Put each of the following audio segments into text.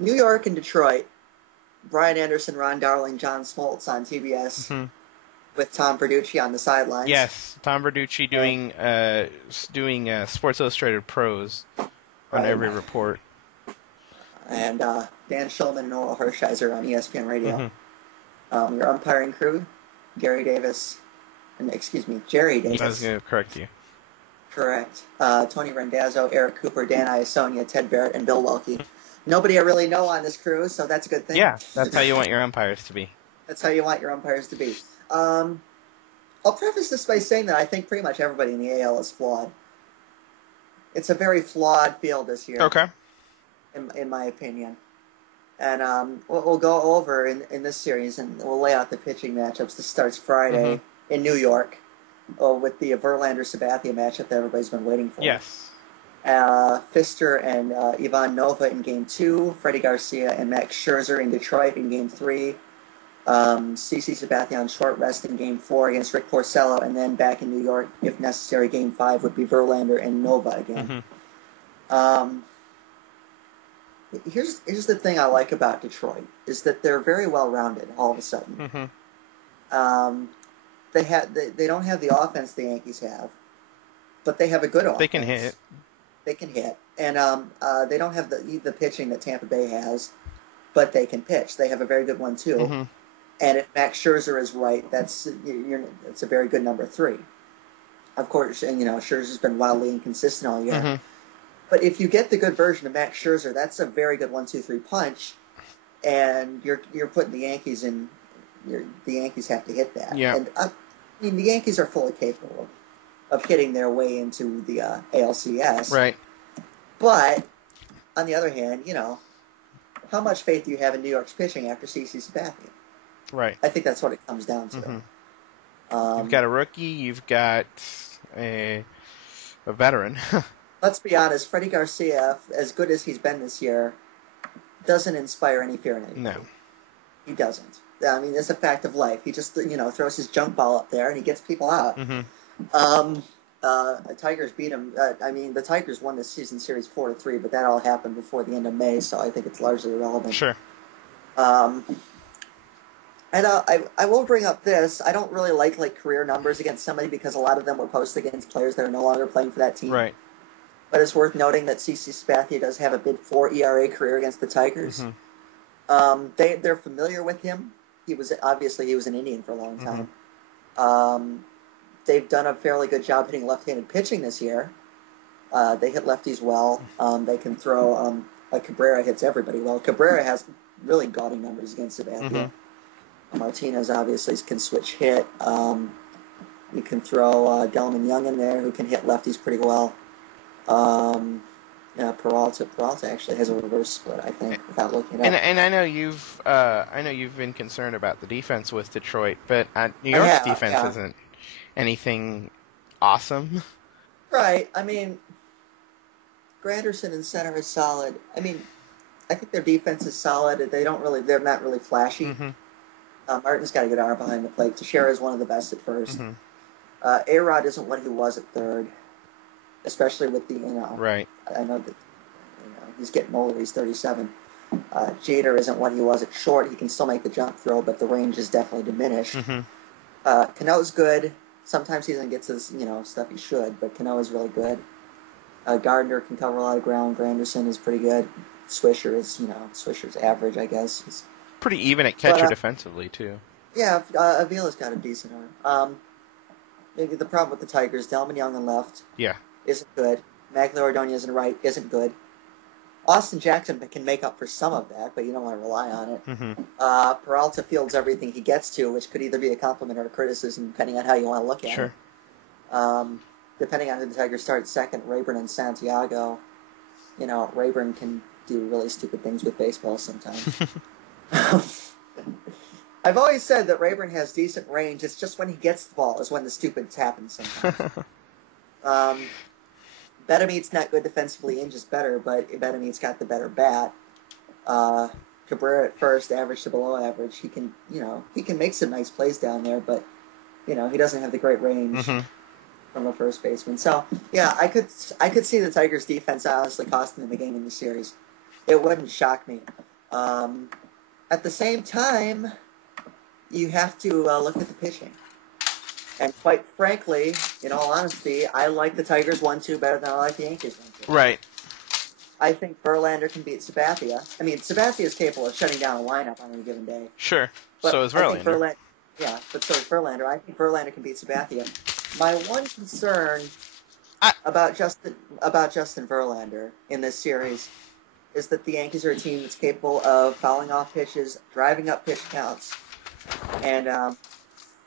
New York and Detroit. Brian Anderson, Ron Darling, John Smoltz on TBS Hmm. with Tom Verducci on the sidelines. Yes, Tom Verducci And, doing Sports Illustrated prose on right. every report. And Dan Schulman and Oral Hershiser on ESPN Radio. Hmm. Your umpiring crew, Jerry Davis. Jerry I was Davis. going to correct you. Correct. Tony Rendazzo, Eric Cooper, Dan Iasonia, Ted Barrett, and Bill Welke. Nobody I really know on this crew, so that's a good thing. Yeah, that's how you want your umpires to be. That's how you want your umpires to be. I'll preface this by saying that I think pretty much everybody in the AL is flawed. It's a very flawed field this year, Okay. in my opinion. And we'll go over in this series, and we'll lay out the pitching matchups. This starts Friday in New York with the Verlander-Sabathia matchup that everybody's been waiting for. Yes. Fister and Ivan Nova in Game 2. Freddie Garcia and Max Scherzer in Detroit in Game 3. CC Sabathia on short rest in Game 4 against Rick Porcello, and then back in New York, if necessary, Game 5 would be Verlander and Nova again. Here's the thing I like about Detroit, is that they're very well-rounded all of a sudden. They don't have the offense the Yankees have, but they have a good offense. They can hit. They can hit. And they don't have the pitching that Tampa Bay has, but they can pitch. They have a very good one, too. And if Max Scherzer is right, that's a very good number 3. Of course, and Scherzer's been wildly inconsistent all year. But if you get the good version of Max Scherzer, that's a very good 1-2-3 punch, and you're putting the Yankees in. The Yankees have to hit that. Yeah. And the Yankees are fully capable of hitting their way into the ALCS. Right. But on the other hand, how much faith do you have in New York's pitching after CC Sabathia? Right. I think that's what it comes down to. You've got a rookie. You've got a veteran. Let's be honest. Freddie Garcia, as good as he's been this year, doesn't inspire any fear in anybody. No. He doesn't. I mean, it's a fact of life. He just, throws his junk ball up there and he gets people out. The Tigers beat him. The Tigers won this season series 4-3, but that all happened before the end of May, so I think it's largely irrelevant. Sure. And I will bring up this. I don't really like career numbers against somebody because a lot of them were posted against players that are no longer playing for that team. Right. But it's worth noting that CC Sabathia does have a mid-4 ERA career against the Tigers. They're familiar with him. He was an Indian for a long time. They've done a fairly good job hitting left-handed pitching this year. They hit lefties well. They can throw. Cabrera hits everybody well. Cabrera has really gaudy numbers against Sabathia. Martinez obviously can switch hit. You can throw Delman Young in there, who can hit lefties pretty well. Peralta actually has a reverse split, I think, without looking it up. And I know you've been concerned about the defense with Detroit, but New York's defense isn't anything awesome. Right. I mean, Granderson in center is solid. I mean, I think their defense is solid. They're not really flashy. Martin's got a good arm behind the plate. Teixeira is one of the best at first. A-Rod isn't what he was at third, especially with the, Right. I know that, he's getting older. He's 37. Jeter isn't what he was at short. He can still make the jump throw, but the range is definitely diminished. Cano's good. Sometimes he doesn't get his, stuff he should, but Cano is really good. Gardner can cover a lot of ground. Granderson is pretty good. Swisher's average, I guess. He's pretty even at catcher defensively, too. Yeah, Avila's got a decent arm. The problem with the Tigers, Delman Young on left isn't good. Magler Ordonez on right isn't good. Austin Jackson can make up for some of that, but you don't want to rely on it. Peralta fields everything he gets to, which could either be a compliment or a criticism, depending on how you want to look at it. Depending on who the Tigers start second, Rayburn and Santiago. Rayburn can do really stupid things with baseball sometimes. I've always said that Rayburn has decent range. It's just when he gets the ball is when the stupids happen sometimes. Betemeet's not good defensively, Inge better, but Betemeet's got the better bat. Cabrera at first, average to below average. He can make some nice plays down there, but he doesn't have the great range from a first baseman. So yeah, I could see the Tigers' defense honestly costing them the game in the series. It wouldn't shock me. At the same time, you have to look at the pitching. And quite frankly, in all honesty, I like the Tigers 1-2 better than I like the Yankees 1-2. Right. I think Verlander can beat Sabathia. I mean, Sabathia is capable of shutting down a lineup on any given day. Sure. But so is Verlander. But so is Verlander. I think Verlander can beat Sabathia. My one concern about Justin Verlander in this series is that the Yankees are a team that's capable of fouling off pitches, driving up pitch counts, and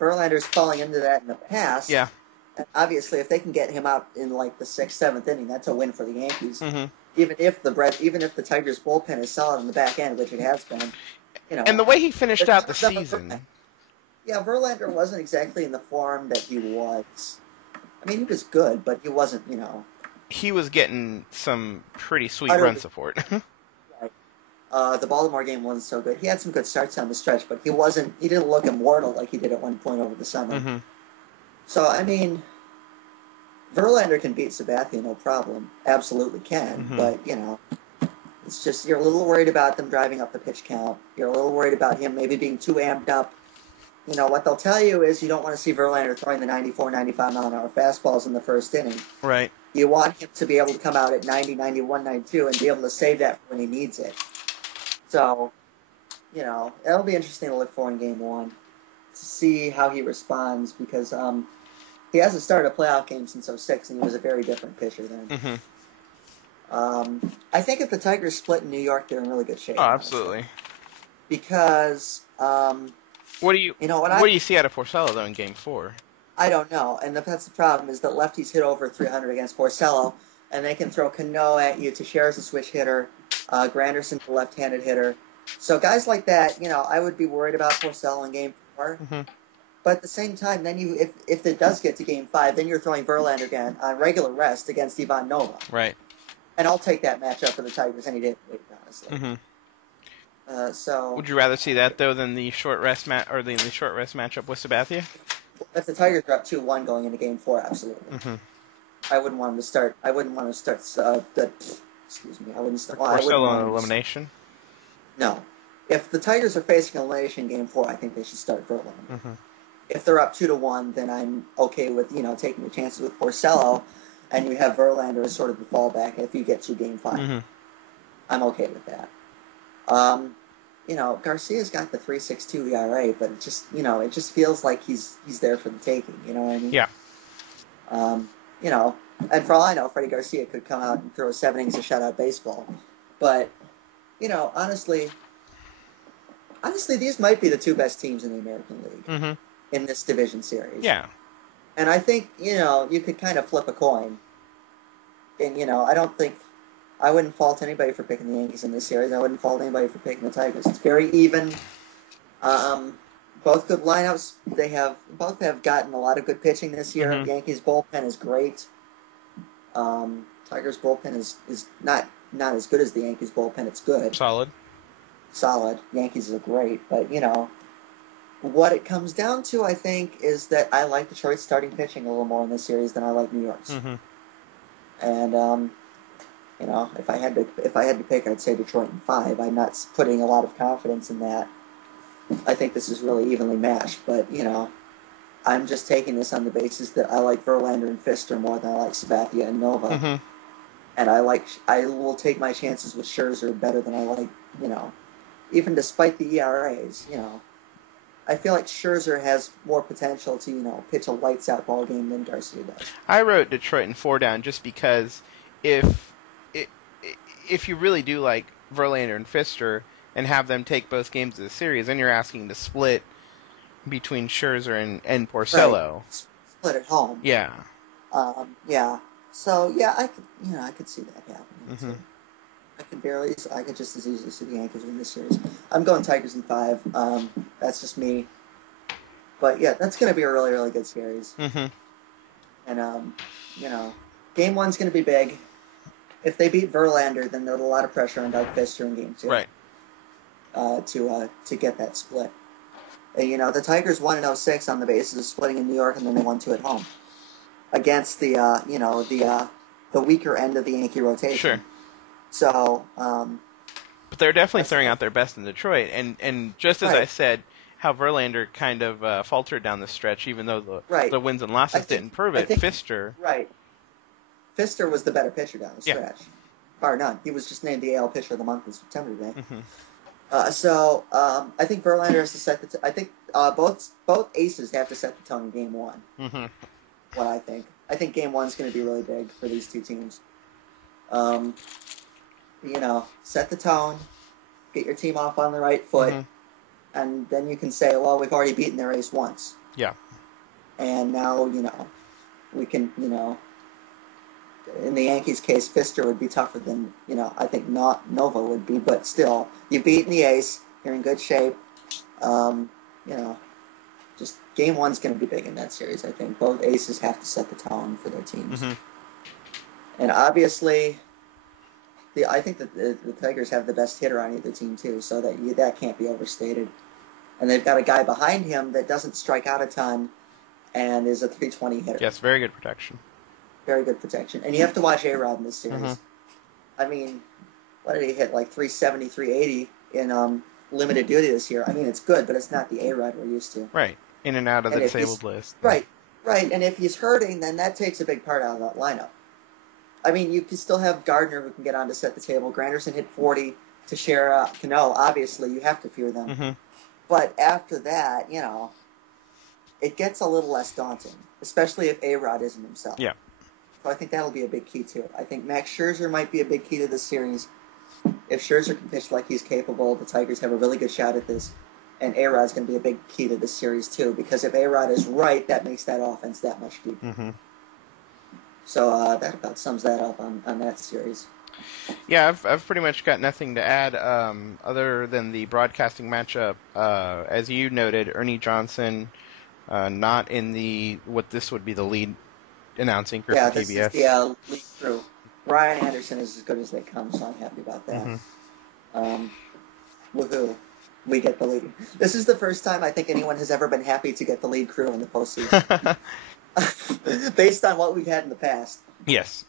Verlander's falling into that in the past. Yeah. And obviously, if they can get him out in like the 6th, 7th inning, that's a win for the Yankees. Mm-hmm. Even if the Tigers' bullpen is solid in the back end, which it has been, And the way he finished out the season. Yeah, Verlander wasn't exactly in the form that he was. I mean, he was good, but he wasn't, He was getting some pretty sweet run support. Right. The Baltimore game wasn't so good. He had some good starts down the stretch, but he didn't look immortal like he did at one point over the summer. Mm-hmm. So, I mean, Verlander can beat Sabathia, no problem. Absolutely can. Mm-hmm. But, it's just you're a little worried about them driving up the pitch count. You're a little worried about him maybe being too amped up. What they'll tell you is you don't want to see Verlander throwing the 94, 95-mile-an-hour fastballs in the first inning. Right. You want him to be able to come out at 90, 91, 92 and be able to save that for when he needs it. So, it'll be interesting to look for in Game 1 to see how he responds because he hasn't started a playoff game since 2006, and he was a very different pitcher then. Mm-hmm. I think if the Tigers split in New York, they're in really good shape. Oh, absolutely. Honestly. Because... what do you see out of Porcello, though, in Game 4? I don't know, and that's the problem, is that lefties hit over 300 against Porcello, and they can throw Cano at you. Teixeira's a switch hitter, Granderson's a left-handed hitter. So guys like that, I would be worried about Porcello in Game 4. Mm-hmm. But at the same time, then if it does get to Game 5, then you're throwing Verlander again on regular rest against Ivan Nova. Right. And I'll take that matchup for the Tigers any day, honestly. Mm-hmm. So would you rather see that though than the short rest matchup with Sabathia? If the Tigers are up 2-1 going into Game 4, absolutely. Mm-hmm. I wouldn't want to start. I wouldn't start. Porcello on elimination. No, if the Tigers are facing elimination in Game 4, I think they should start Verlander. Mm-hmm. If they're up 2-1, then I'm okay with taking the chances with Porcello, and you have Verlander as sort of the fallback if you get to Game 5. Mm-hmm. I'm okay with that. Garcia's got the 3.62 ERA, but it just feels like he's there for the taking. You know what I mean? Yeah. And for all I know, Freddie Garcia could come out and throw 7 innings of shutout baseball. But, honestly, these might be the 2 best teams in the American League mm-hmm. in this division series. Yeah. And I think, you could kind of flip a coin. And, I wouldn't fault anybody for picking the Yankees in this series. I wouldn't fault anybody for picking the Tigers. It's very even. Both good lineups. Both have gotten a lot of good pitching this year. Mm-hmm. Yankees bullpen is great. Tigers bullpen is not as good as the Yankees bullpen. It's good. Solid. Yankees are great, but what it comes down to, I think, is that I like Detroit's starting pitching a little more in this series than I like New York's. Mm-hmm. And if I had to pick, I'd say Detroit in 5. I'm not putting a lot of confidence in that. I think this is really evenly matched, but I'm just taking this on the basis that I like Verlander and Fister more than I like Sabathia and Nova. Mm-hmm. And I will take my chances with Scherzer better than I like, even despite the ERAs, I feel like Scherzer has more potential to, pitch a lights out ball game than Garcia does. I wrote Detroit in 4 down just because if you really do like Verlander and Fister and have them take both games of the series, then you're asking to split between Scherzer and Porcello. Right. Split at home. Yeah. Yeah. So I could see that happening. Mm-hmm. I could just as easily see the Yankees win this series. I'm going Tigers in 5. That's just me. But yeah, that's going to be a really, really good series. Mm-hmm. And Game 1's going to be big. If they beat Verlander, then there's a lot of pressure on Doug Fister in Game 2. Right. To get that split. The Tigers won in 2006 on the basis of splitting in New York, and then they won 2 at home against the weaker end of the Yankee rotation. Sure. So, but But they're definitely throwing out their best in Detroit. And just as I said, how Verlander kind of faltered down the stretch, even though the wins and losses didn't prove it. Pfister. Right. Pfister was the better pitcher down the stretch. Bar none. He was just named the AL Pitcher of the Month in September today. I think Verlander has to set the I think both aces have to set the tone in Game 1. What I think. I think Game 1 is going to be really big for these two teams. Set the tone, get your team off on the right foot, and then you can say, well, we've already beaten their ace once. Yeah. And now, we can, in the Yankees' case, Pfister would be tougher than, I think Nova would be, but still, you've beaten the ace, you're in good shape. Just Game 1's going to be big in that series, I think. Both aces have to set the tone for their teams. And obviously, I think that the Tigers have the best hitter on either team, too, so that can't be overstated. And they've got a guy behind him that doesn't strike out a ton and is a 320 hitter. Yes, very good protection. Very good protection. And you have to watch A-Rod in this series. I mean, what did he hit? Like 370, 380 in limited duty this year. I mean, it's good, but it's not the A-Rod we're used to. Right. In and out of the disabled list. Right. And if he's hurting, then that takes a big part out of that lineup. I mean, you can still have Gardner who can get on to set the table. Granderson hit 40. Teixeira, Cano, obviously, you have to fear them. But after that, it gets a little less daunting, especially if A-Rod isn't himself. Yeah. So I think that'll be a big key, too. I think Max Scherzer might be a big key to this series. If Scherzer can pitch like he's capable, the Tigers have a really good shot at this. And A-Rod's going to be a big key to this series, too, because if A-Rod is right, that makes that offense that much deeper. So that about sums that up on that series. Yeah, I've pretty much got nothing to add other than the broadcasting matchup. As you noted, Ernie Johnson not in what this would be the lead announcing crew for TBS. Yeah, this is the lead crew. Ryan Anderson is as good as they come, so I'm happy about that. Woohoo. We get the lead. This is the first time I think anyone has ever been happy to get the lead crew in the postseason. Based on what we've had in the past. Yes.